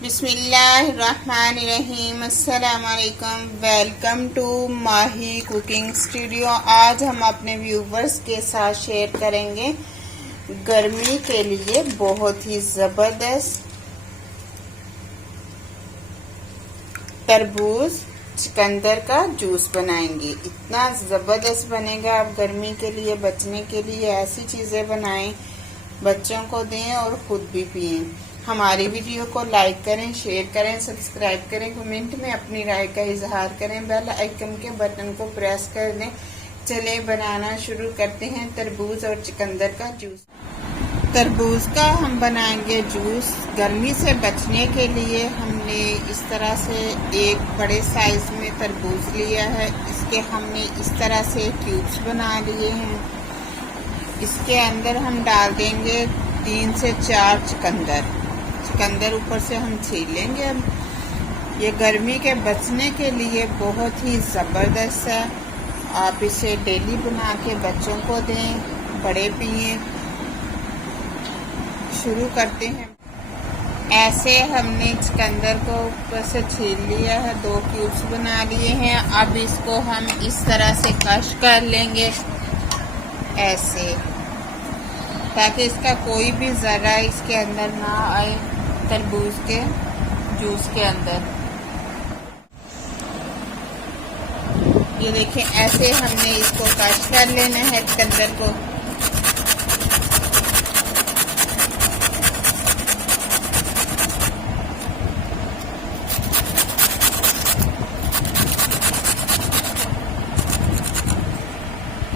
बिस्मिल्लाहिर्रहमानिर्रहीम। अस्सलाम वालेकुम। Welcome to Mahi cooking studio. आज हम अपने व्यूवर्स के साथ शेयर करेंगे गर्मी के लिए बहुत ही ज़बरदस्त तरबूज चुकंदर का जूस बनाएंगे। इतना ज़बरदस्त बनेगा। आप गर्मी के लिए बचने के लिए ऐसी चीज़ें बनाएं, बच्चों को दें और खुद भी पिएं। हमारी वीडियो को लाइक करें, शेयर करें, सब्सक्राइब करें, कमेंट में अपनी राय का इजहार करें, बेल आइकन के बटन को प्रेस कर दें। चले बनाना शुरू करते हैं तरबूज और चुकंदर का जूस। तरबूज का हम बनाएंगे जूस। गर्मी से बचने के लिए हमने इस तरह से एक बड़े साइज में तरबूज लिया है। इसके हमने इस तरह से क्यूब्स बना लिए हैं। इसके अंदर हम डाल देंगे 3 से 4 चुकंदर ऊपर से हम छील लेंगे। अब ये गर्मी के बचने के लिए बहुत ही ज़बरदस्त है। आप इसे डेली बना के बच्चों को दें, बड़े पिए। शुरू करते हैं। ऐसे हमने चुकंदर को ऊपर से छील लिया है, 2 क्यूब्स बना लिए हैं। अब इसको हम इस तरह से कश कर लेंगे ऐसे, ताकि इसका कोई भी ज़रा इसके अंदर ना आए तरबूज के जूस के अंदर। ये देखें, ऐसे हमने इसको कश कर लेना है चुकंदर को।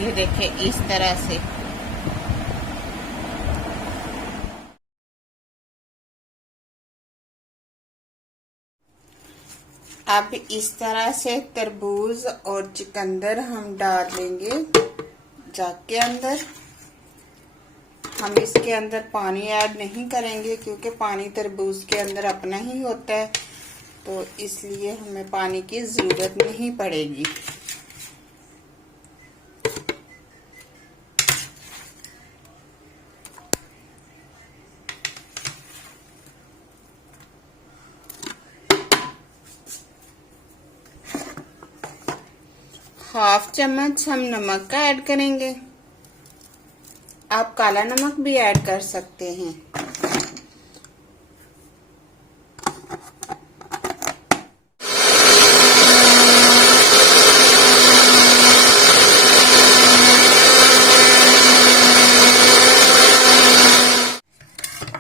ये देखें इस तरह से। अब इस तरह से तरबूज और चुकंदर हम डाल लेंगे जग के अंदर। हम इसके अंदर पानी ऐड नहीं करेंगे, क्योंकि पानी तरबूज के अंदर अपना ही होता है, तो इसलिए हमें पानी की ज़रूरत नहीं पड़ेगी। हाफ चम्मच हम नमक का ऐड करेंगे। आप काला नमक भी ऐड कर सकते हैं।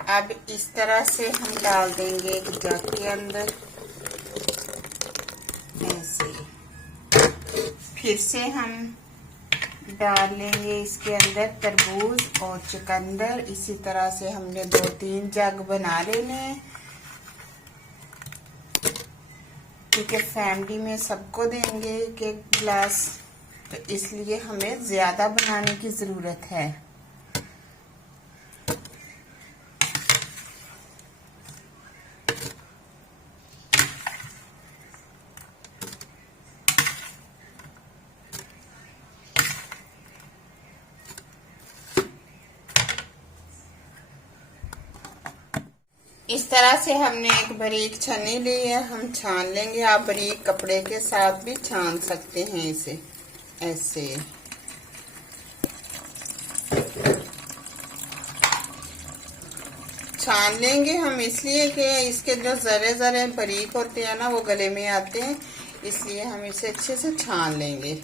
अब इस तरह से हम डाल देंगे जग के अंदर ऐसे। फिर से हम डाल लेंगे इसके अंदर तरबूज और चुकंदर। इसी तरह से हमने 2-3 जग बना लेने हैं, क्योंकि फैमिली में सबको देंगे 1 गिलास, तो इसलिए हमें ज़्यादा बनाने की ज़रूरत है। इस तरह से हमने एक बारीक छन्नी ली है, हम छान लेंगे। आप बारीक कपड़े के साथ भी छान सकते हैं इसे ऐसे। छान लेंगे हम इसलिए कि इसके जो ज़रे ज़रे बारीक होते हैं ना, वो गले में आते हैं, इसलिए हम इसे अच्छे से छान लेंगे।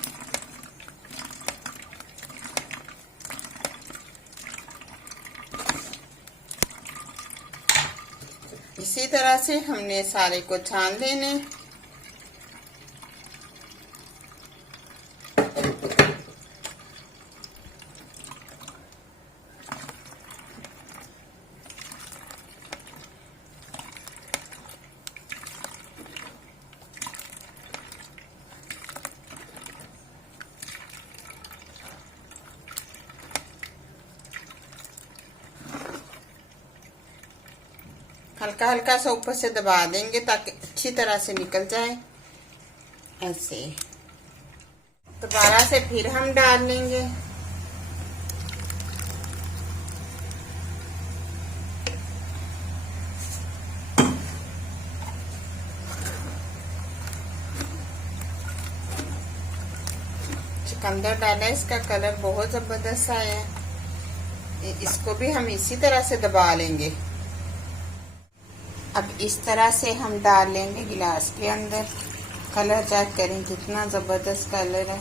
इसी तरह से हमने सारे को छान लेने। हल्का हल्का सा ऊपर से दबा देंगे ताकि अच्छी तरह से निकल जाए ऐसे। दोबारा से फिर हम डाल लेंगे। चुकंदर डाला, इसका कलर बहुत जबरदस्त आया है। इसको भी हम इसी तरह से दबा लेंगे। अब इस तरह से हम डाल लेंगे गिलास के अंदर। कलर चेक करें कितना जबरदस्त कलर है।